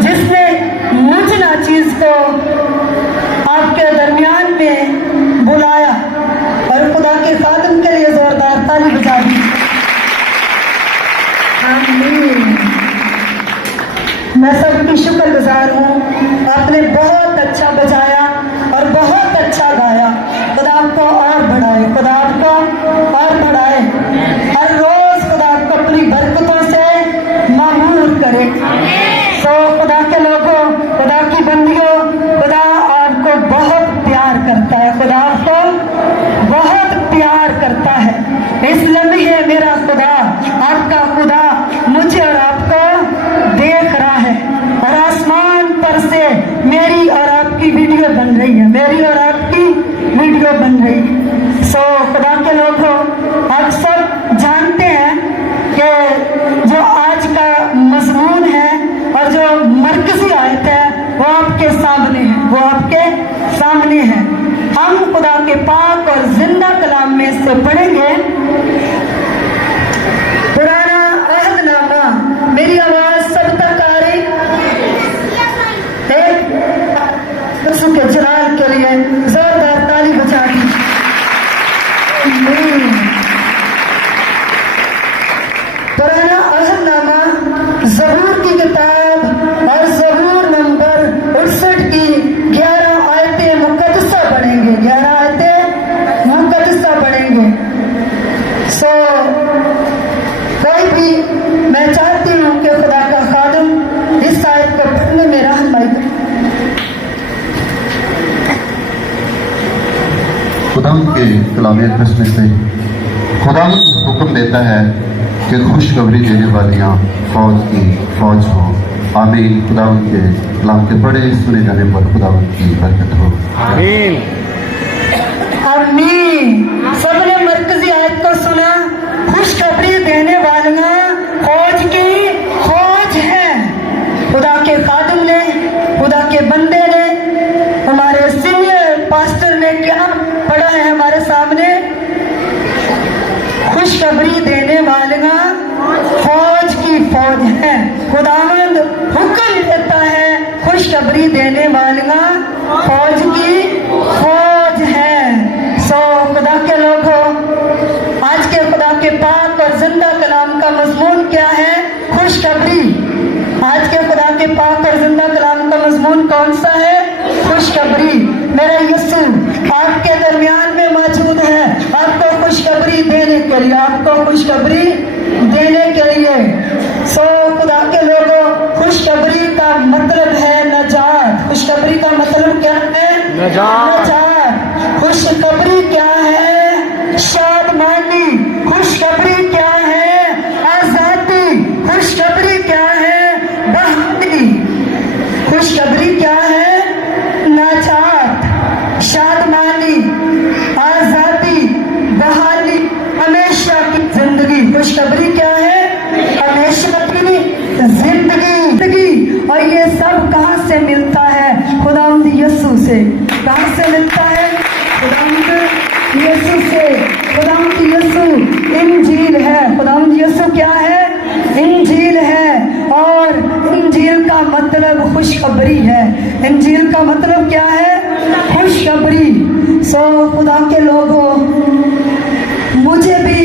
जिसने मुझ नाचीज को आपके दरमियान में बुलाया, और खुदा के खादिम के लिए जोरदार ताली बजा दी। आमीन। मैं सबकी शुक्रगुजार हूँ, आपने बहुत अच्छा बजाया और बहुत अच्छा गाया। खुदा आपको और बढ़ाए, खुदा आपको और बढ़ाए, हर रोज खुदा आपको अपनी बरकतों से मामूर करे। तो खुदा के लोगों, खुदा की बंदियों, खुदा आपको बहुत प्यार करता है, खुदा आपको बहुत प्यार करता है। इस लम्हे मेरा खुदा, आपका खुदा मुझे और आपको देख रहा है, और आसमान पर से मेरी और आपकी वीडियो बन रही है, मेरी और आपकी वीडियो बन रही है। सो खुदा के लोगों, आप सब जानते हैं कि जो आज का मज़मून है और जो मरकज़ी आयत है वो आपके सामने है, वो आपके सामने है। हम खुदा के पाक और जिंदा कलाम में से पढ़ेंगे पुराना अहदनामा। मेरी आवाज सब तक आ रही है? के जलाल के लिए जोरदार ताली बजा दी। पुराना अहदनामा ज़बूर की किताब और ज़बूर नंबर 68 की 11 आयतें मुक़द्दसा पढ़ेंगे, 11 आयतें मुक़द्दसा पढ़ेंगे। सो कोई भी, मैं चाहती हूँ कि खुदा का खादिम इस आयत को पढ़ने में रहनुमाई करे। खुदा के कलाम में से खुदा हुक्म देता है कि खुशखबरी देने वालियाँ फौज की फौज हो। आमीन। खुदा के कलाम के बड़े सुने जाने पर खुदा की बरकत हो। आमीन। आमीन। सबने मरकजी आयत को सुना। खुशखबरी देने वालियाँ फौज की फौज है। खुदा के खादिम ने, खुदा के बंदे ने, हमारे सीनियर पास्टर ने क्या पढ़ा है हमारे सामने? खुशखबरी देने वालियाँ फौज की फौज है। खुदावंद हुक्म देता है, खुशखबरी देने वालियाँ फौज की फौज है। सो खुदा के लोगों, आज के खुदा के पाक और जिंदा कलाम का मजमून क्या है? खुशखबरी। आज के खुदा के पाक और जिंदा कलाम का मजमून कौन सा है? खुशखबरी। मेरा यीशु आपके दरमियान में मौजूद है, आपको खुशखबरी देने के लिए, आपको खुशखबरी देने के लिए। सो खुदा के लोगों, खुशखबरी का मतलब है नजात। खुशखबरी का मतलब क्या है? नजात। खुशखबरी क्या है? शादमानी। खुशखबरी क्या है? आजादी। खुशखबरी क्या है? बहाली। खुशखबरी क्या है? नाजात, शादमानी, आजादी, बहाली, हमेशा की जिंदगी। खुशखबरी क्या है? हमेशा की जिंदगी। और ये सब कहाँ से मिलता है? खुदावंद यीशु से। कहाँ से मिलता है? खुदावंद यीशु से। खुदावंद यीशु इंजील है। खुदावंद यीशु क्या है? इंजील है। और इंजील का मतलब खुशखबरी है। इंजील का मतलब क्या है? खुशखबरी। सो खुदा के लोगों, मुझे भी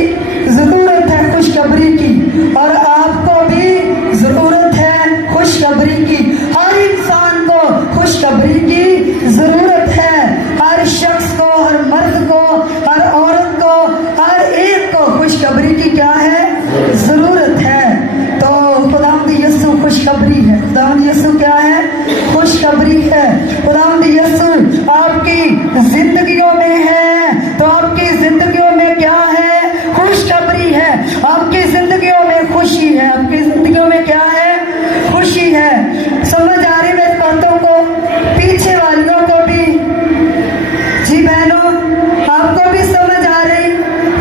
जरूरत है खुशखबरी की, और आपको भी जरूरत है खुशखबरी की। हर इंसान को खुशखबरी की जरूरत है। हर शख्स को, हर मर्द को, हर औरत को, हर एक को खुशखबरी की क्या है? जरूरत है। तो खुदावंद यीशु खुशखबरी है। खुदावंद यीशु क्या है? खुशखबरी है। खुदावंद यीशु आपकी जिंदगियों में है, तो आपकी जिंदगियों में क्या है? खुशखबरी है। आपकी जिंदगियों में खुशी है। आपकी जिंदगियों में क्या है? खुशी है। समझ आ रही मेरी बातों को? पीछे वालों को भी? जी बहनों, आपको भी समझ आ रही?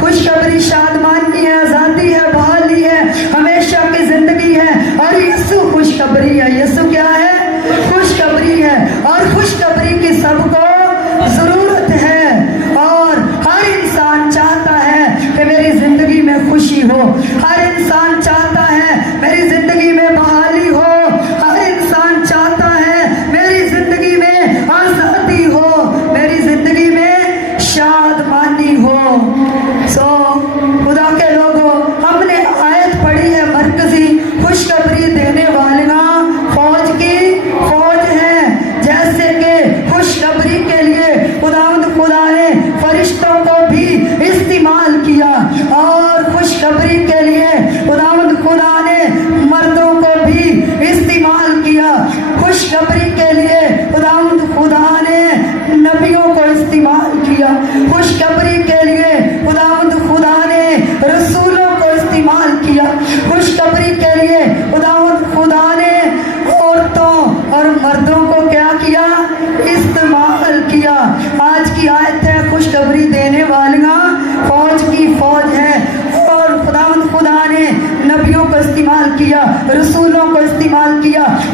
खुशखबरी शादमानी है, आजादी है, बहाली है, हमेशा की जिंदगी है। और यीशु खुशखबरी है। यीशु क्या है? खुशखबरी है। और खुशखबरी की सबको जरूरत है। और हर इंसान चाहता है कि मेरी जिंदगी में खुशी हो। हर इंसान चाहता है मेरी जिंदगी में बहाली हो। हर इंसान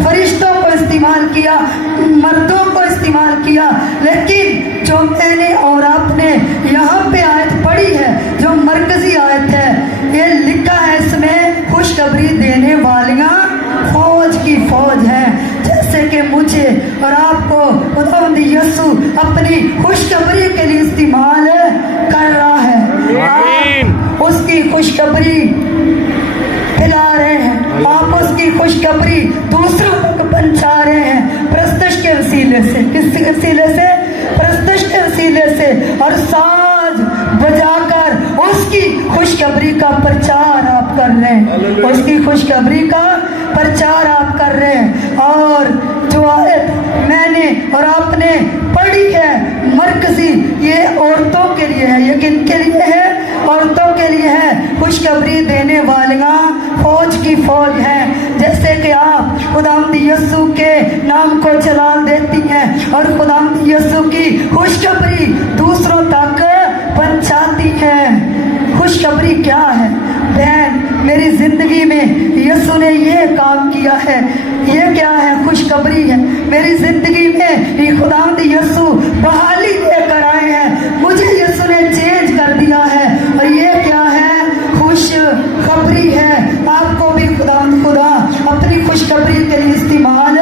फरिश्तों को इस्तेमाल किया, मर्दों को इस्तेमाल किया, लेकिन जो मैंने और आपने यहाँ पे आयत पढ़ी है, जो मरकजी आयत है, ये लिखा है इसमें खुशखबरी देने वालियाँ फौज की फौज है। जैसे कि मुझे और आपको खुदावंद यीशु अपनी खुशखबरी के लिए इस्तेमाल कर रहा है। आप उसकी खुशखबरी फैला रहे हैं, आप उसकी खुशखबरी दूसरों तक पहुंचा रहे हैं प्रस्तुत के वसीले से। किस वसीले से? प्रस्तुत के वसीले से। और साज बजाकर उसकी खुशखबरी का प्रचार आप कर रहे हैं, उसकी खुशखबरी का प्रचार आप कर रहे हैं। और जो आयत मैंने और आपने पढ़ी है मरकजी, ये औरतों के लिए है। ये किन के लिए है? औरतों के लिए है। खुशखबरी देने वालियाँ फौज की फौज है। जैसे कि आप खुदावंद यीशु के नाम को जलाल देती हैं और खुदावंद यीशु की खुशखबरी दूसरों तक पहुंचाती है। खुशखबरी क्या है? बहन, मेरी जिंदगी में यीशु ने ये काम किया है। ये क्या है? खुशखबरी है। मेरी जिंदगी में ये खुदावंद यीशु बहाली लेकर आए हैं। मुझे यीशु ने चेंज कर दिया है। और ये क्या है? खुशखबरी है। आपको भी खुदावंद खुदा अपनी खुशखबरी के लिए इस्तेमाल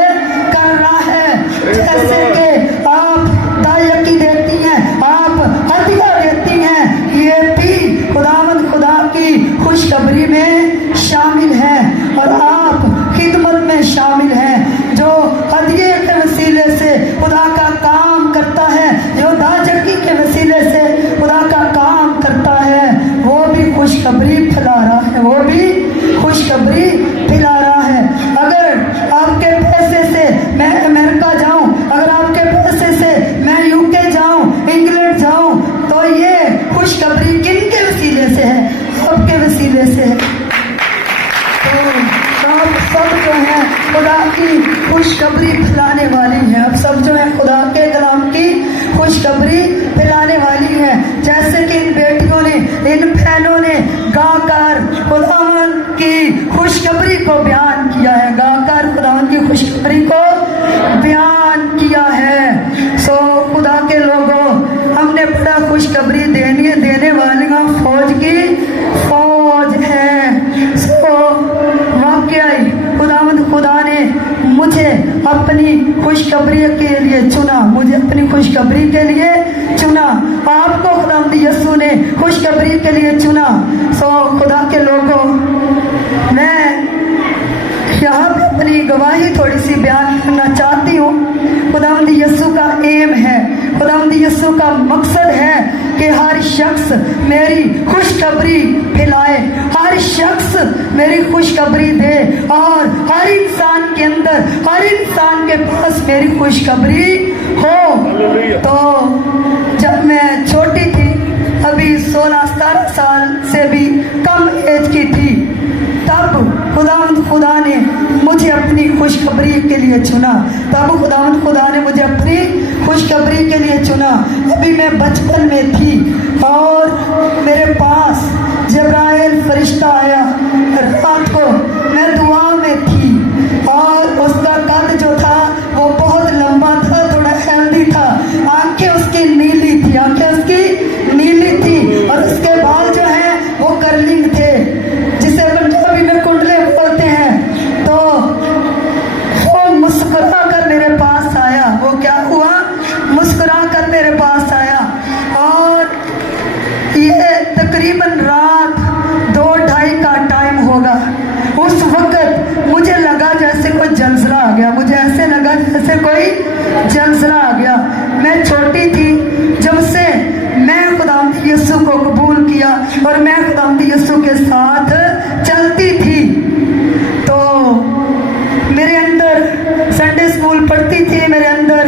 कर रहा है। जैसे कि आप दायकी देती हैं, आप हदिया देती हैं, ये भी खुदावंद खुदा की खुशखबरी में शामिल है। और आप खिदमत में शामिल हैं। जो हदिये के वसीले से खुदा का काम करता है, जो दाजकी के वसीले से खुदा का काम करता है, वो भी खुशखबरी फैला रहा है, वो भी खुशखबरी फैला रहा है। अगर आपके पैसे से मैं अमेरिका जाऊं, अगर आपके पैसे से मैं यूके जाऊं, इंग्लैंड जाऊं, तो ये खुशखबरी किनके वसीले से है? आपके वसीले से है। तो आप सब जो है खुदा की खुशखबरी फैलाने वाली है। आप सब जो है खुदा के कलाम की खुशखबरी फैलाने वाली है। जैसे कि इन बेटियों ने, इन बहनों ने गाकर खुदावन की खुशखबरी को बयान किया है, गाकर खुदावन की खुशखबरी को बयान किया है। सो खुदा के लोगों, हमने बड़ा खुशखबरी देने वालियाँ फौज की फौज है। सो वाकई खुदावंद खुदा ने मुझे अपनी खुशखबरी के लिए चुना, मुझे अपनी खुशखबरी के लिए चुना। आपको खुदावंद यीशु ने खुशखबरी के लिए चुना। सो खुदा के लोगों, मैं यहाँ पे अपनी गवाही थोड़ी सी बयान करना चाहती हूँ। खुदावंद यीशु का एम है, खुदावंद यीशु का मकसद है कि हर शख्स मेरी खुशखबरी फैलाए, हर शख्स मेरी खुशखबरी दे, और हर इंसान के अंदर, हर इंसान के पास मेरी खुशखबरी हो। तो जब मैं छोटी थी, अभी 16-17 साल से भी कम एज की थी, तब खुदावंद खुदा ने मुझे अपनी खुशखबरी के लिए चुना। तब खुदावंद खुदा ने मुझे अपनी खुशखबरी के लिए चुना। अभी मैं बचपन में थी और मेरे पास जब्राइल फरिश्ता आया रात को। मैं दुआ में थी और उसका कद जो था वो बहुत लंबा था, थोड़ा हेल्दी था। आंखें उसकी नीली थी, आंखें उसकी नीली थी, और उसके बाल जो है वो कर्लिंग थे, जिसे पंजाबी में कुंडले बोलते हैं। तो वो मुस्कुरा कर मेरे पास आया। वो क्या हुआ? मुस्कुरा कर मेरे पास आया। और ये तकरीबन रात 2-2:30 का टाइम होगा। उस वक्त मुझे लगा जैसे कोई जलसला आ गया, मुझे ऐसे लगा जैसे कोई जलसला आ गया। मैं छोटी थी, जब से मैं खुदावंद यीशु को कबूल किया और मैं खुदावंद यीशु के साथ चलती थी, तो मेरे अंदर संडे स्कूल पढ़ती थी, मेरे अंदर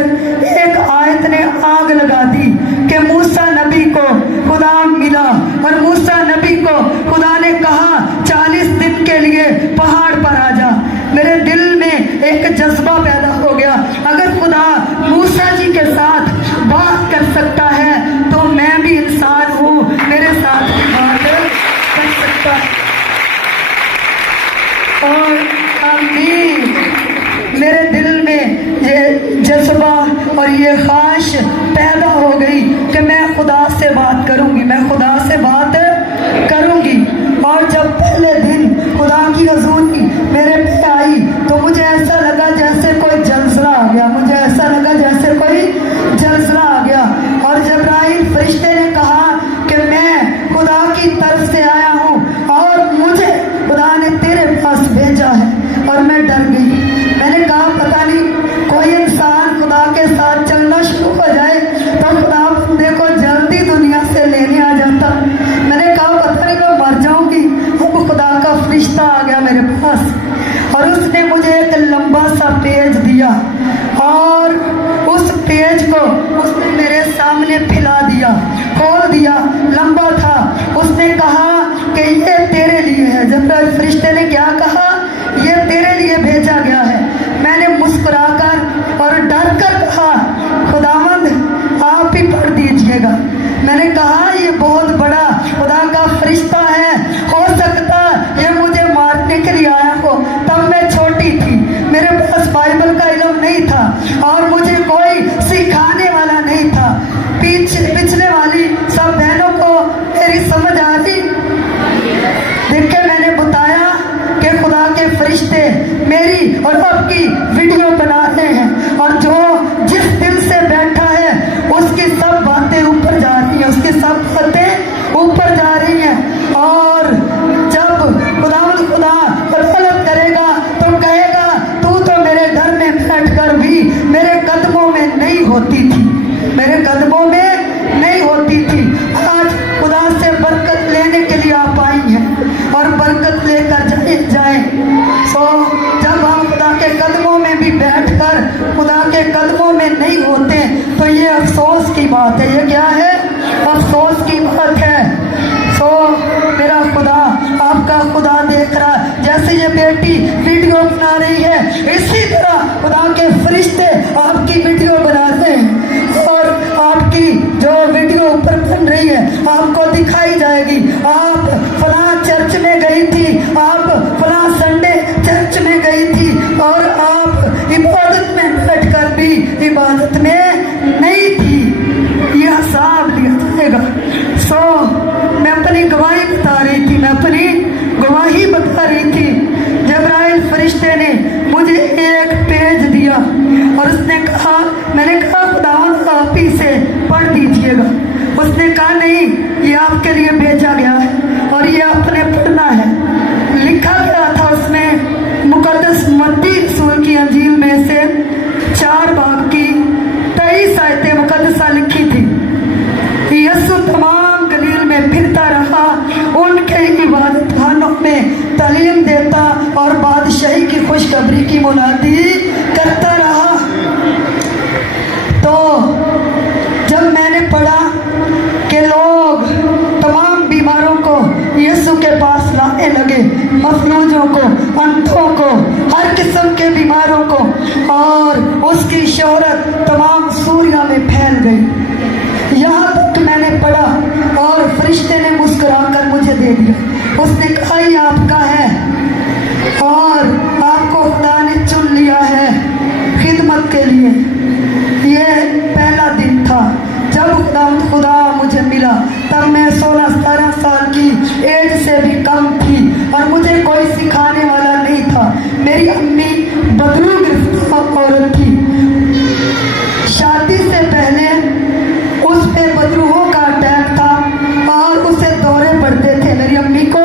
एक आयत ने आग लगा दी कि मूसा नबी को खुदा मिला, और मूसा नबी को खुदा ने कहा 40 दिन के लिए पहाड़ पर आ जा। मेरे दिल में एक जज्बा पैदा हो गया, अगर खुदा मूसा जी के साथ बात कर सकता है तो मैं भी इंसान हूँ, मेरे साथ भी बात कर सकता है। और आमीन। ये ख्वाहिश पैदा हो गई कि मैं खुदा से बात करूंगी, मैं खुदा से बात करूंगी। और जब पहले दिन खुदा की हजूरी मेरे पे आई तो मुझे ऐसा लगा जैसे कोई जलसला आ गया, मुझे ऐसा लगा जैसे कोई जलसला आ गया। और जब्राइल फरिश्ते ने कहा कि मैं खुदा की तरफ से आया हूँ और मुझे खुदा ने तेरे पास भेजा है। और मैं डर गई। मैंने कहा पता नहीं कोई इंसान खुदा के साथ चलना शुरू हो जाए तो खुदा बंदे को जल्दी दुनिया से लेने आ जाता। मैंने कहा पता नहीं मैं मर जाऊंगी। अब खुदा का फरिश्ता आ गया मेरे पास और उसने मुझे एक लंबा सा पेज दिया और उस पेज को उसने मेरे सामने फैला दिया, खोल दिया, लंबा था। उसने कहा कि ये तेरे लिए है। जब फरिश्ते ने क्या कहा, ये तेरे लिए भेजा गया है। मैंने मुस्कुराकर और डर कर कहा खुदावंद आप ही पढ़ दीजिएगा। मैंने कहा ये बहुत बड़ा खुदा का फरिश्ता है, हो सकता ये मुझे मारने के लिए आया हो। तब मैं छोटी थी, मेरे पास बाइबल का इल्म नहीं था और मुझे कोई सिखाने वाला नहीं था। पिछले वाली सब बहनों को मेरी समझ आ रही। देख के मैंने बताया कि खुदा के फरिश्ते मेरी और आपकी वीडियो बनाते हैं और जो जिस दिल से बैठा है उसकी सब बातें ऊपर जा रही हैं, उसकी सब बातें ऊपर जा रही हैं। और जब खुदा गलत करेगा तो कहेगा तू तो मेरे घर में बैठकर भी मेरे कदमों में नहीं होती थी, मेरे कदमों में नहीं होती थी। आज खुदा से बरकत लेने के लिए आप आई हैं और बरकत लेकर जाएं। सो जब हम खुदा के कदमों में भी बैठकर खुदा के कदमों में नहीं होते तो ये अफसोस की बात है। ये क्या है? अफसोस की बात है। सो मेरा खुदा, आपका खुदा देख रहा है। जैसे ये बेटी वीडियो बना रही है इसी तरह खुदा के फरिश्ते आपकी वीडियो बनाते हैं और आपकी जो वीडियो ऊपर बन रही है आपको दिखाई जाएगी। आप फलां चर्च में गई थी, आप फलां संडे चर्च में गई थी और आप इबादत में बैठकर भी इबादत में नहीं थी। यह हिसाब लिया जाएगा। सो मैं अपनी गवाही बता रही थी, मैं अपनी गवाही बता रही थी। जब्राइल फरिश्ते ने मुझे एक पेज दिया और उसने कहा, मैंने कहा खुदावंद आप ही से पढ़ दीजिएगा। उसने कहा नहीं, ये आपके लिए भेजा गया है और ये आपने पढ़ना है। लिखा गया था उसमें मुकद्दस मत्ती रसूल की अंजील में से 4 बाब की 23 आयतें मुकद्दसा लिखी थी। यीशु तमाम गलील में फिरता रहा, उनके इबादत खानों में तालीम देता और बादशाही की खुशखबरी की मुनादी करता रहा। तो जब मैंने पढ़ा कि लोग तमाम बीमारों को यीशु के पास लाने लगे, मफलूजों को, अंधों को, हर किस्म के बीमारों को, और उसकी शोहरत तमाम सूरिया में फैल गई। यहाँ तक मैंने पढ़ा और फरिश्ते ने मुस्कुराकर मुझे दे दिया। उसने कहा ये आपका है और आपको खुदा ने चुन लिया है खिदमत के लिए। ये पहला दिन था जब खुदा मुझे मिला। तब मैं 16-17 साल की एज से भी कम थी और मुझे कोई सिखाने वाला नहीं था। मेरी अम्मी बदरू गिरफ्तार औरत थी। शादी से पहले उस पे बदरूहों का अटैक था और उसे दौरे पड़ते थे, मेरी अम्मी को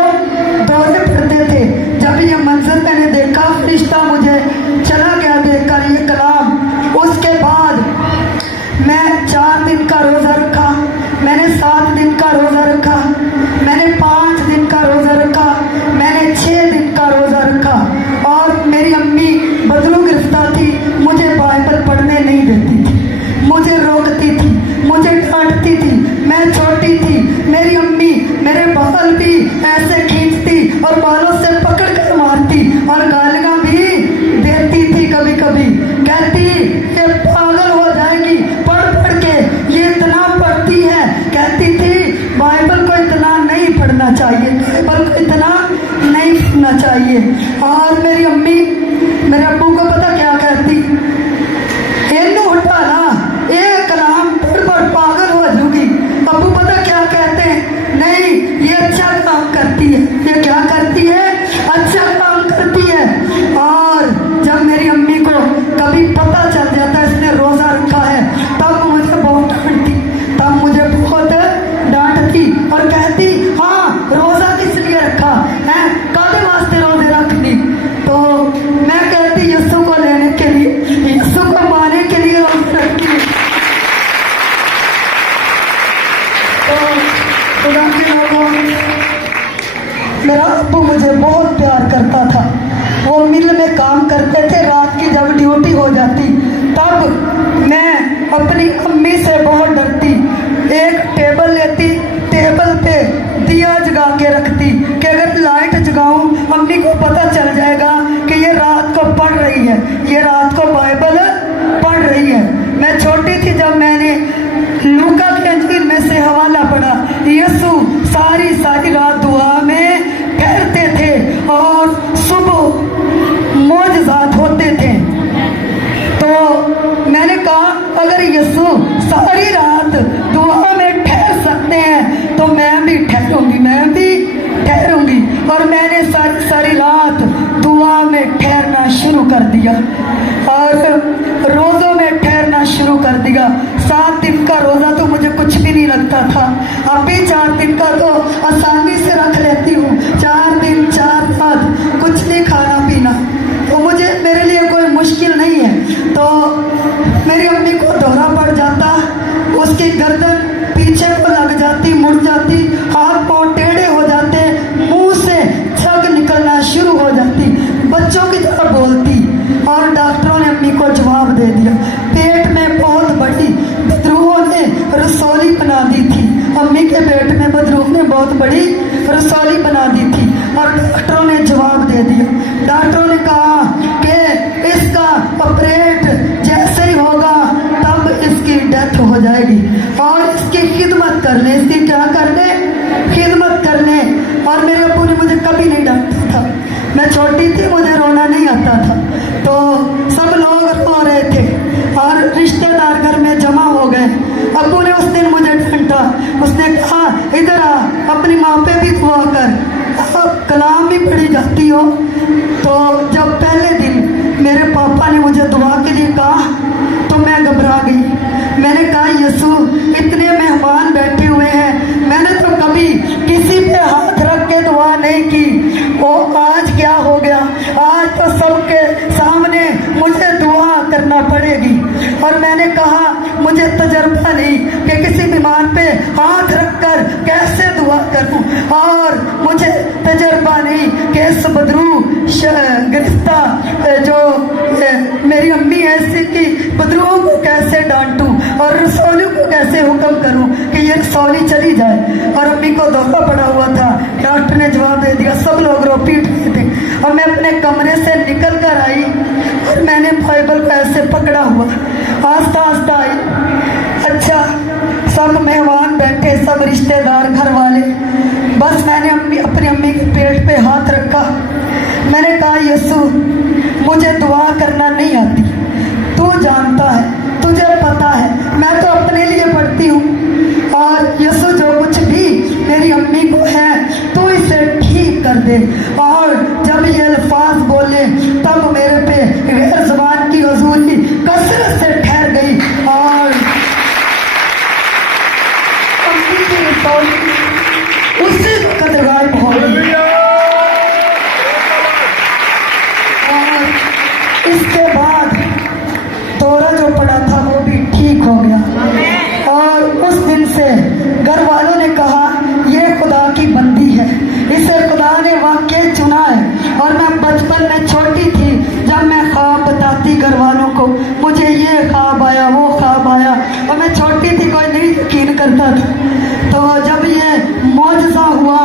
दौरे पड़ते थे। जब ये मंजर मैंने देखा, फरिश्ता मुझे चला गया देखकर ये कलाम। उसके बाद रात को बाइबल पढ़ रही है। मैं छोटी थी जब मैंने लूका के इंजील में से हवाला पढ़ा, यीशु सारी सारी रात दुआ में ठहरते थे और सुबह मोजज़ात होते थे। तो मैंने कहा अगर यीशु सारी रात दुआ में ठहर सकते हैं तो मैं भी ठहरूंगी, मैं भी ठहरूंगी। और मैंने सारी सारी रात दुआ में ठहरना शुरू कर दिया और रोज़ों में ठहरना शुरू कर दिया। 7 दिन का रोज़ा तो मुझे कुछ भी नहीं लगता था, अभी 4 दिन का तो आसानी से रख लेती हूँ। 4 दिन 4 रात कुछ नहीं खाना पीना, तो मुझे मेरे लिए कोई मुश्किल नहीं है। तो मेरी अम्मी को दौरा पड़ जाता, उसकी गर्दन पीछे को लग जाती, मुड़ जाती, हाथ पाँव टेढ़े हो जाते, मुंह से छग निकलना शुरू हो जाती, बच्चों की तरह बोलती। और डॉक्टरों ने अम्मी को जवाब दे दिया। पेट में बहुत बड़ी बदरूहों ने रसौली बना दी थी, अम्मी के पेट में बदरूह ने बहुत बड़ी रसौली बना दी थी। और डॉक्टरों ने जवाब दे दिया। डॉक्टरों ने कहा कि इसका ऑपरेट जैसे ही होगा तब इसकी डेथ हो जाएगी और इसकी खिदमत कर ले, इसकी क्या कर ले, खिदमत कर ले। और मेरे अब्बू ने मुझे कभी नहीं डांटा था, मैं छोटी थी, मुझे रोना नहीं आता था। तो सब लोग रो रहे थे और रिश्तेदार घर में जमा हो गए। अब्बू ने उस दिन मुझे डांटा, उसने कहा इधर आ, अपनी माँ पे भी दुआ कर, अब कलाम भी पढ़ी जाती हो। तो जब पहले दिन मेरे पापा ने मुझे दुआ के लिए कहा तो मैं घबरा गई। मैंने कहा यीशु इतने मेहमान बैठे हुए हैं, मैंने तो कभी किसी पे हाथ रख के दुआ नहीं की, वो आज क्या हो गया, आज तो सबके सामने मुझे दुआ करना पड़ेगी। और मैंने कहा मुझे तजर्बा नहीं कि किसी बीमार पे हाथ रखकर कैसे दुआ करूं, और मुझे तजर्बा नहीं कि इस बदरू गिरफ्ता जो मेरी अम्मी है ऐसी की बदरूओं को कैसे डांटूं और रसौली को कैसे हुक्म करूं कि ये रसौली चली जाए। और अम्मी को धोखा पड़ा हुआ था, डॉक्टर ने जवाब दे दिया, सब लोग रो पीट रहे थे। और मैं अपने कमरे से निकल कर आई और मैंने बाइबल को ऐसे पकड़ा हुआ, आस्ता आस्ता आई। अच्छा, सब मेहमान बैठे, सब रिश्तेदार, घर वाले, बस मैंने अपनी अम्मी के पेट पे हाथ रखा। मैंने कहा यीशु मुझे दुआ करना नहीं आती, तू जानता है, तुझे पता है, मैं तो अपने लिए पढ़ती हूँ। और यीशु जो कुछ भी मेरी अम्मी को है तू इसे ठीक कर दे। और जब ये अल्फाज बोले तब मेरे पे गैर ज़बान की हुजूरी कसरत से ठहर गई और अम्मी की रसौली उसी वक्त गायब हो गई। और इसके बाद दौरा जो पड़ा था वो भी ठीक हो गया। और उस दिन से घर वालों ने कहा ये खुदा की बंदी है, इसे खुदा ने वाकई चुना है। और मैं बचपन में छोटी थी, जब मैं ख्वाब बताती घर वालों को, मुझे ये ख्वाब आया, वो ख्वाब आया, और मैं छोटी थी, कोई नहीं यकीन करता था। तो जब ये मौजज़ा हुआ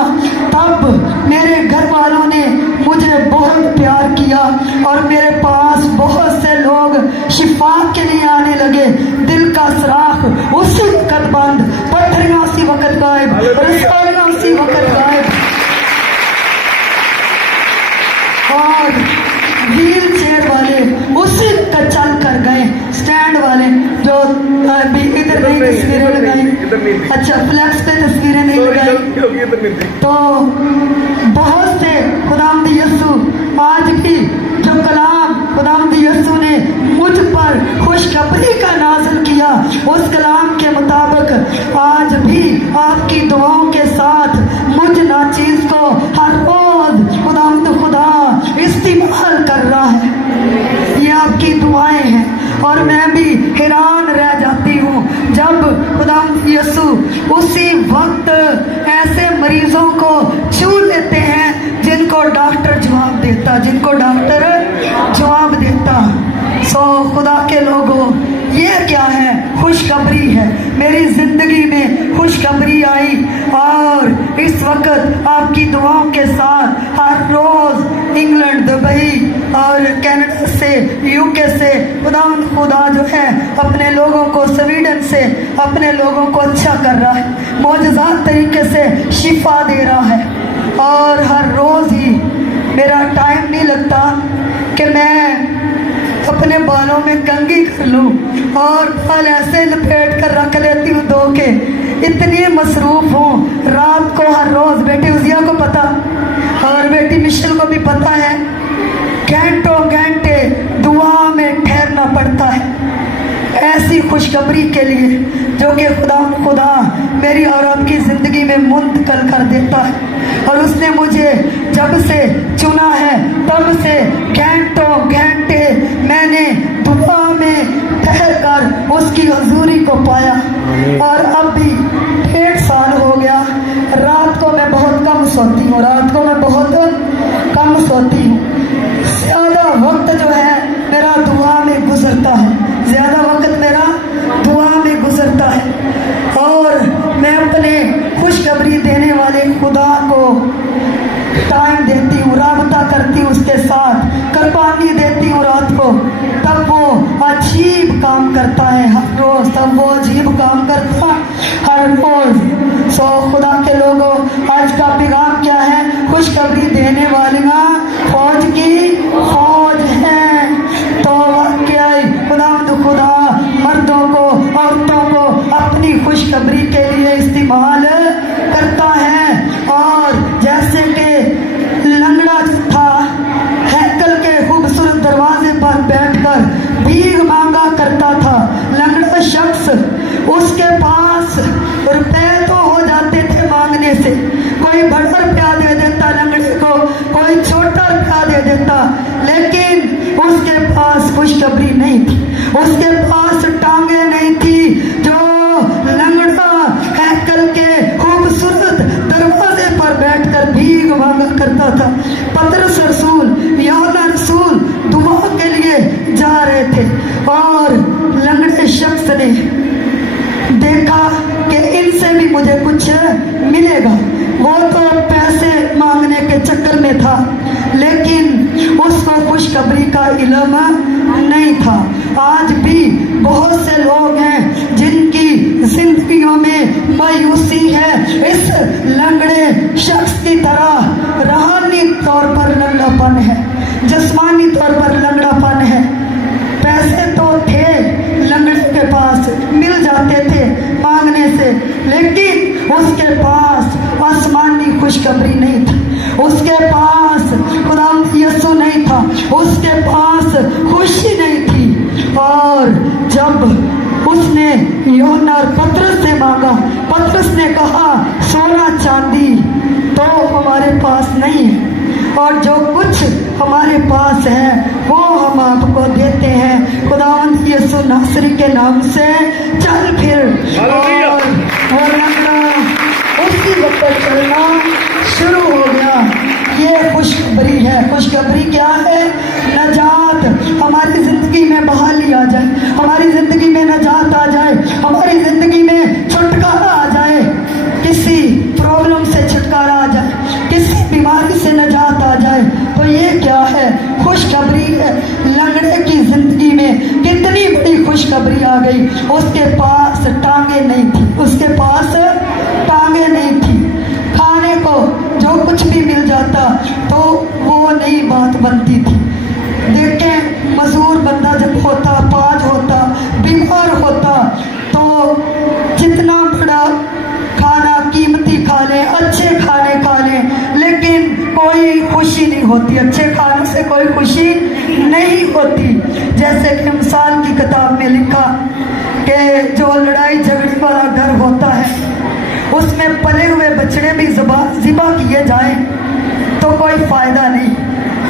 तब मेरे घर वालों ने मुझे बहुत प्यार किया और मेरे पास बहुत से लोग शिफा के लिए आने लगे। दिल का सुराख उसी वक्त बंद, पत्थरियाँ उसी वक्त गायब, रसौलियाँ उसी वक्त गायब, और व्हील चेयर वाले उसी वक्त चल कर गए। स्टैंड वाले जो अभी इधर नहीं तस्वीरें लगाई, अच्छा फ्लैक्स पे तस्वीरें नहीं लगाई, तो बहुत से खुदावंद यीशु आज भी जो कलाम खुदावंद यीशु ने मुझ पर खुशखबरी का नाज़िल किया, उस कलाम के मुताबिक आज भी आपकी दुआओं के साथ मुझ नाचीज़ को हर रोज खुदावंद खुदा इस्तेमाल कर रहा है। ये आपकी दुआएं हैं और मैं भी हैरान रह जाती हूँ जब खुदावंद यीशु उसी वक्त ऐसे मरीजों को छू लेते हैं जिनको डॉक्टर जवाब देता, जिनको डॉक्टर जवाब देता। सो खुदा के लोगों, ये क्या है, खुशखबरी है। मेरी जिंदगी में खुशखबरी आई और इस वक्त आपकी दुआओं के साथ हर रोज इंग्लैंड, दुबई और कनाडा से, यूके से खुदा जो है अपने लोगों को, स्वीडन से अपने लोगों को अच्छा कर रहा है, मौजूदात तरीके से शिफा दे रहा है। और हर रोज़ ही मेरा टाइम नहीं लगता कि मैं अपने बालों में कंघी कर लूँ और बाल ऐसे लपेट कर रख लेती हूँ धो के, इतनी मसरूफ़ हूँ। रात को हर रोज़ बेटी उजिया को पता और बेटी मिशेल को भी पता है, घंटों घंटे दुआ में ठहरना पड़ता है ऐसी खुशखबरी के लिए जो कि खुदा मेरी और आपकी ज़िंदगी में मुंतकिल कर देता है। और उसने मुझे जब से चुना है तब से घंटों घंटे मैंने दुआ में ठहर कर उसकी हुजूरी को पाया। और अब भी 1.5 साल हो गया, रात को मैं बहुत कम सोती हूँ, रात को मैं बहुत कम सोती हूँ। ज़्यादा वक्त जो है मेरा दुआ में गुजरता है, ज़्यादा वक्त मेरा दुआ में गुजरता है। और मैं अपने खुशखबरी देने वाले खुदा को टाइम देती हूँ, राबता करती हूँ उसके साथ, कुर्बानी देती हूँ रात को, तब वो अजीब काम करता है हर रोज़, तब वो अजीब काम करता है हर रोज़। सो खुदा के लोगों, आज का पैगाम क्या है? खुशखबरी देने वालियाँ फौज की फौज हैं। तो क्या खुदा मर्दों को, औरतों को अपनी खुशखबरी के लिए इस्तेमाल करता है। और जैसे कि लंगड़ा था, हैकल के खूबसूरत दरवाजे पर बैठकर भीख मांगा करता था, लंगड़ा शख्स, उसके पास रुपए तो हो जाते थे मांगने से, कोई बड़ा रुपया दे देता लंगड़े को, कोई छोटा रुपया दे देता, लेकिन उसके पास खुशखबरी नहीं थी, उसके पास टांगे नहीं थी जो लंगड़ा हैकल के खूबसूरत दरवाजे पर बैठकर भीख मांगा करता था। पतरस रसूल, यूहन्ना रसूल दुआ के लिए जा रहे थे और लंगड़े शख्स ने देखा कि इनसे भी मुझे कुछ मिलेगा। वो तो पैसे मांगने के चक्कर में था, लेकिन उसको खुशखबरी का इल्म नहीं था। आज भी बहुत से लोग हैं जिनकी जिंदगियों में मायूसी है, इस लंगड़े शख्स की तरह रूहानी तौर पर लंगड़ापन है, जिस्मानी तौर पर लंगड़ापन है। पैसे तो थे लंगड़े के पास, मिल जाते थे मांगने से, लेकिन उसके पास आसमानी खुशखबरी नहीं थी, उसके पास खुदा यीशु नहीं था, उसके पास खुशी नहीं थी। और जब उसने यूहन्ना और पतरस से मांगा, पतरस ने कहा सोना चांदी तो हमारे पास नहीं है, और जो कुछ हमारे पास है वो हम आपको देते हैं, खुदावंद यीशु नासरी के नाम से चल फिर। और वो लंगड़ा उसी वक्त चलना शुरू हो गया। ये खुशखबरी है। खुशखबरी क्या है? नजात, हमारी ज़िंदगी में बहाली आ जाए, हमारी ज़िंदगी में नजात आ जाए, हमारी ज़िंदगी में छुटकारा आ जाए, किसी प्रॉब्लम से छुटकारा आ जाए, किसी बीमारी से नजात आ जाए। तो ये क्या है? खुशखबरी है। लंगड़े की ज़िंदगी में कितनी बड़ी खुशखबरी आ गई। उसके पास टांगे नहीं थी, उसके पास टांगे नहीं थी, खाने को जो कुछ भी मिल जाता तो वो नई बात बनती थी। देखें, मजदूर बंदा जब होता, पाज होता, बीमार होता, तो जितना बड़ा खाना कीमती खा ले, अच्छे खाने खा ले, लेकिन कोई खुशी नहीं होती, अच्छे खाने से कोई खुशी नहीं होती। जैसे कि मिसाल की किताब में लिखा कि जो लड़ाई झगड़े वाला घर होता है उसमें पले हुए बछड़े भी ज़िबा किए जाएं तो कोई फ़ायदा नहीं।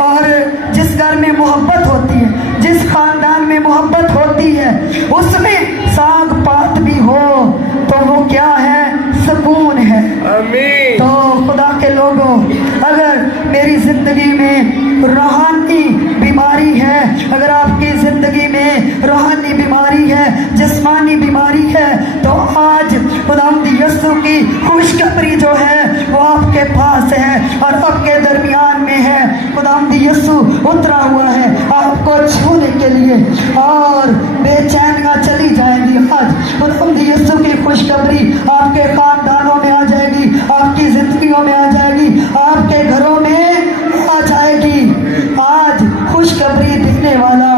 और जिस घर में मोहब्बत होती है, जिस खानदान में मोहब्बत होती है, उसमें साग पात भी हो तो वो क्या है? सुकून है। आमीन। तो खुदा के लोगों, अगर मेरी ज़िंदगी में रूहानी बीमारी है, अगर आपकी ज़िंदगी में रूहानी बीमारी है, जिस्मानी बीमारी है, तो आज खुदावंद यीशु की खुशखबरी जो है वो आपके पास है और आपके दरमियान में है। खुदावंद और बेचैनियां चली जाएंगी। आज खुदावंद यीशु की खुशखबरी आपके खानदानों में आ जाएगी, आपकी जिंदगियों में आ जाएगी, आपके घरों में आ जाएगी। आज खुशखबरी देने वाला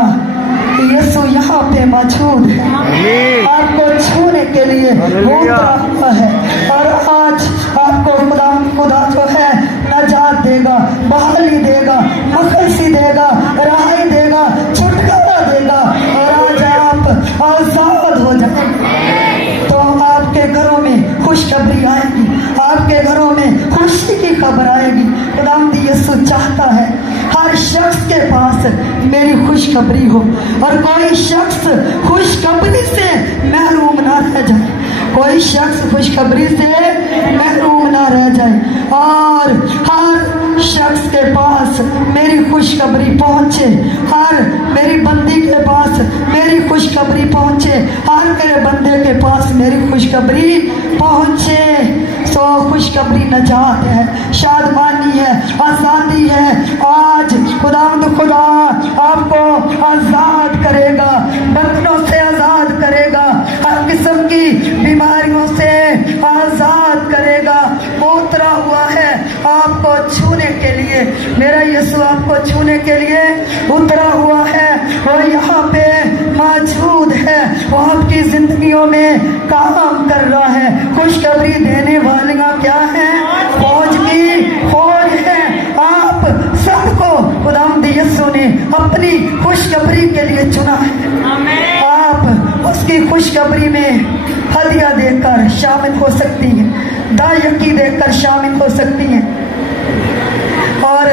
यीशु यहाँ पे मौजूद है, आपको छूने के लिए वो उतरा हुआ है। और आज आपको खुदा जो है नजात देगा, बहाली देगा, मुखलसी देगा, राहत देगा, छुटकारा देगा, और आज आप आजाद हो जाएंगे। तो आपके घरों में खुशखबरी आएगी, आपके घरों में खुशी की खबर आएगी। खुदावंद यीशु चाहता है हर शख्स के पास मेरी खुशखबरी हो, और कोई शख्स खुशखबरी से महरूम ना रह जाए, कोई शख्स खुशखबरी से महरूम ना रह जाए, और हर शख्स के पास मेरी खुशखबरी पहुंचे, हर मेरी बंदी के पास मेरी खुशखबरी पहुंचे, हर मेरे बंदे के पास मेरी खुशखबरी पहुंचे। सो खुशखबरी नजात है, शादमानी है, आज़ादी है। आज खुदावंद खुदा आपको आज़ाद करेगा, बंधनों से आज़ाद करेगा, हर किस्म की बीमारियों से आज़ाद करेगा। वो उतरा हुआ है आपको छूने के लिए, मेरा यीशु आपको छूने के लिए उतरा हुआ है, वो यहाँ पे मौजूद है, वो आपकी जिंदगियों में काम कर रहा है। खुशखबरी देने वालियाँ क्या हैं? फौज की फौज है। आप सबको खुदावंद यीशु ने अपनी खुशखबरी के लिए चुना है। आप उसकी खुशखबरी में हदिया देकर शामिल हो सकती हैं, दायकी देकर शामिल हो सकती हैं। और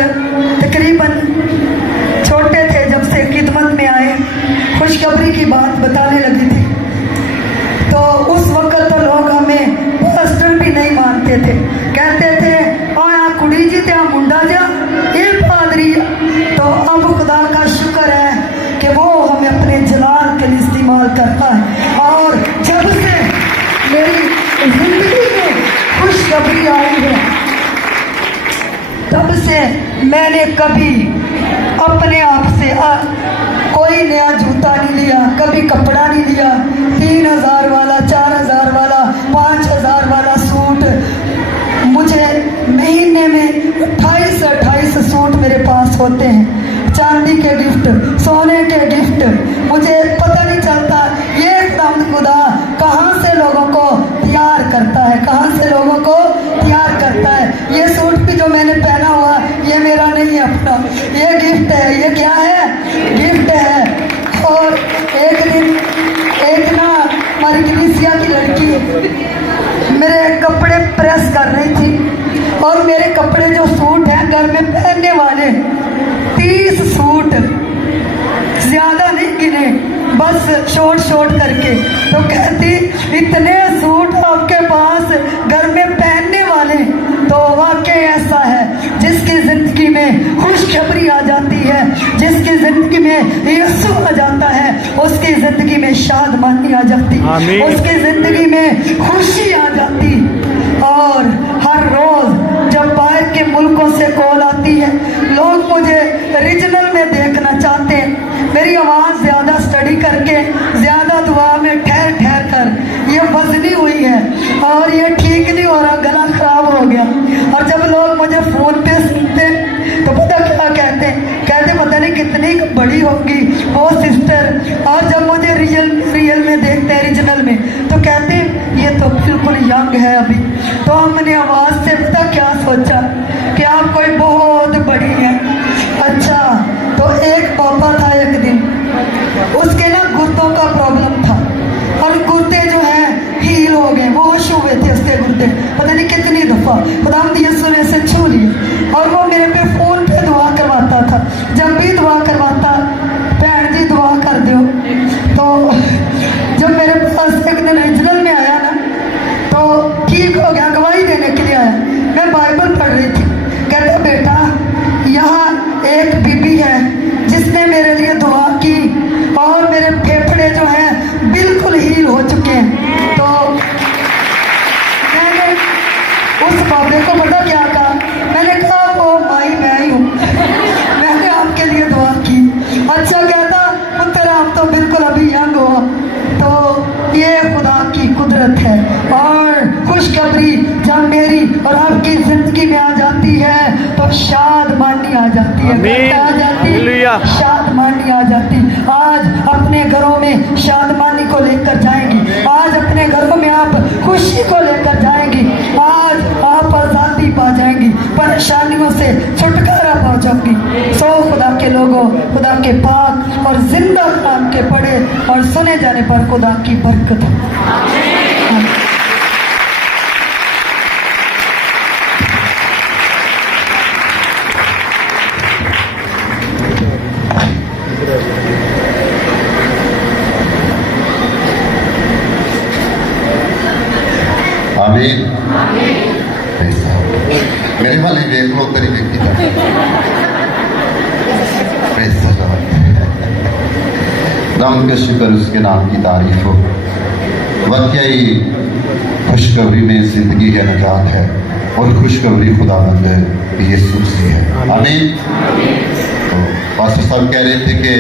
तकरीबन छोटे थे जब से खिदमत में आए, खुशखबरी की बात बताने लगी थी, तो उस वक्त तो लोग हमें पास्टर भी नहीं मानते थे, कहते थे कुड़ी जी त्या मुंडा जा ये पादरी। तो अब खुदा का शुक्र है कि वो हमें अपने जलाल के लिए इस्तेमाल करता है। और जब से मेरी जिंदगी में खुशखबरी आई है, तब से मैंने कभी अपने आप से कोई नया जूता नहीं लिया, कभी कपड़ा नहीं लिया। 3000 वाला, 4000 वाला, 5000 वाला सूट, मुझे महीने में 28 सूट मेरे पास होते हैं, चांदी के गिफ्ट, सोने के गिफ्ट। मुझे पता नहीं चलता ये एकदम खुदा कहाँ से लोगों को तैयार करता है, कहाँ से लोगों को तैयार करता है। ये सूट भी जो मैंने पहना हुआ ये मेरा नहीं है अपना, ये गिफ्ट है। ये क्या है? गिफ्ट है। और एक दिन एक ना हमारी कलीसिया की लड़की मेरे कपड़े प्रेस कर रही थी, और मेरे कपड़े जो सूट हैं घर में पहनने वाले 30 सूट, ज्यादा नहीं गिने, बस शॉर्ट करके। तो कहती इतने सूट आपके पास घर में पहनने वाले। तो वाकई ऐसा है, जिसकी जिंदगी में खुशखबरी आ जाती है, जिसकी जिंदगी में यीशु आ जाता है, उसकी जिंदगी में शादमानी आ जाती, उसकी जिंदगी में खुशी आ जाती। और हर रोज जब बाहर के मुल्कों से कॉल आती है, लोग मुझे रीजनल में देखना चाहते हैं, मेरी आवाज़ ज़्यादा स्टडी करके, ज़्यादा दुआ में ठहर कर ये वजनी हुई है और ये ठीक नहीं हो रहा, गला खराब हो गया। और जब लोग मुझे फ़ोन पे सुनते तो पता क्या कहते पता नहीं कितनी बड़ी होगी वो सिस्टर। और जब मुझे रियल में देखते हैं, रीजनल में, तो कहते ये तो बिल्कुल यंग है अभी। तो हमने आवाज़ से पता क्या सोचा कि आप कोई बहुत बड़ी हैं। अच्छा, तो एक पापा था, एक दिन उसके ना गुर्दों का प्रॉब्लम था, और गुर्दे जो हैं हील हो गए, वॉश हुए थे उसके गुर्दे, पता नहीं कितनी दफ़ा। खुदावंद यीशु ने से छू लिए, और वो मेरे पे फ़ोन पे दुआ करवाता था। जब भी दुआ करवाता, भैन जी दुआ कर दो। तो जब मेरे पास एक दिन रीजनल में आया ना, तो ठीक हो गया, गवाही देने के लिए आया। मैं बाइबल पढ़ रही थी, कहता बेटा यहाँ एक बीबी है जिसने मेरे लिए दुआ की, और मेरे फेफड़े जो हैं बिल्कुल हील हो चुके हैं। तो मैंने उस बाबे को पता क्या कहा, मैंने कहा वो माई और खुशखबरी जब मेरी और आपकी जिंदगी में आ जाती है तो शादमानी आ जाती है। आमीन। क्या आ जाती हालेलुया। शादमानी आ जाती। आज अपने घरों में शादमानी को लेकर जाएंगी, आज अपने घरों में आप खुशी को लेकर जाएंगी, आज आप आजादी पा जाएंगी, परेशानियों से छुटकारा पा जाएंगी। सो खुदा के लोगों, खुदा के पाक और जिंदा कलाम के पढ़े और सुने जाने पर खुदा की बरकत हो। आमीन। मेरे वाले देख लो तेरी देखी राम के शुक्र उसके नाम की तारीफ हो। वाकई खुशखबरी में जिंदगी है, नजात है और खुशखबरी खुदावंद यीशु से है। आमीन। तो पास्टर साहब कह रहे थे कि